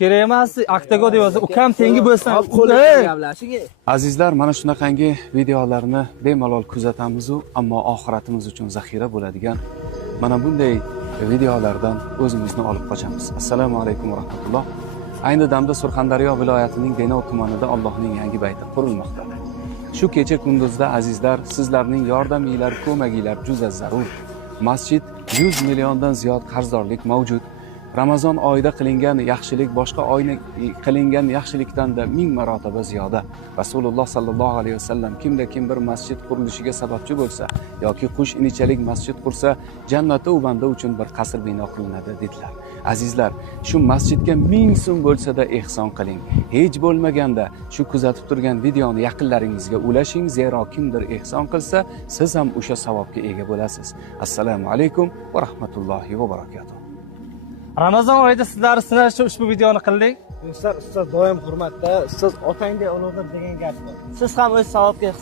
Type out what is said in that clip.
kerak emas, aktago deb yozsa, ukam tengi bo'lsin. Azizlar, mana shunaqangi videolarni bemalol kuzatamiz, ammo oxiratimiz uchun zaxira bo'ladigan mana bunday videolardan o'zimizni olib qochamiz. Assalomu alaykum va rahmatulloh. Ayni damda Surxondaryo viloyatining Denov tumanida Allohning yangi bayti qurilmoqda. Shu kecha kunduzda azizlar, sizlarning yordaminglar, ko'maginglar juda zarur. Masjid 100 milliondan ziyod qarzdorlik mavjud. Ramazon oyida qilingan yaxshilik boshqa oyda qilingan yaxshilikdan-da 1000 marotaba ziyoda. Rasululloh sallallohu alayhi vasallam kimda kim bir masjid qurilishiga sababchi bo'lsa yoki qush inichalik masjid qursa, jannatda u banda uchun bir qasr bino qilinadi dedilar. Azizlar, shu masjidga 1000 so'm bo'lsa-da ehson qiling. Hech bo'lmaganda shu kuzatib turgan videoni yaqinlaringizga ulashing, zero kimdir ehson qilsa, siz ham o'sha savobga ega bo'lasiz. Assalomu alaykum va rahmatullohi va barakatuh. Ramazon oyida sizlarni sinashda ushbu videoni qildik. Ustoz doim hurmatda, ustoz otangga ulug'dir degan gap bor. Siz ham o'z savobga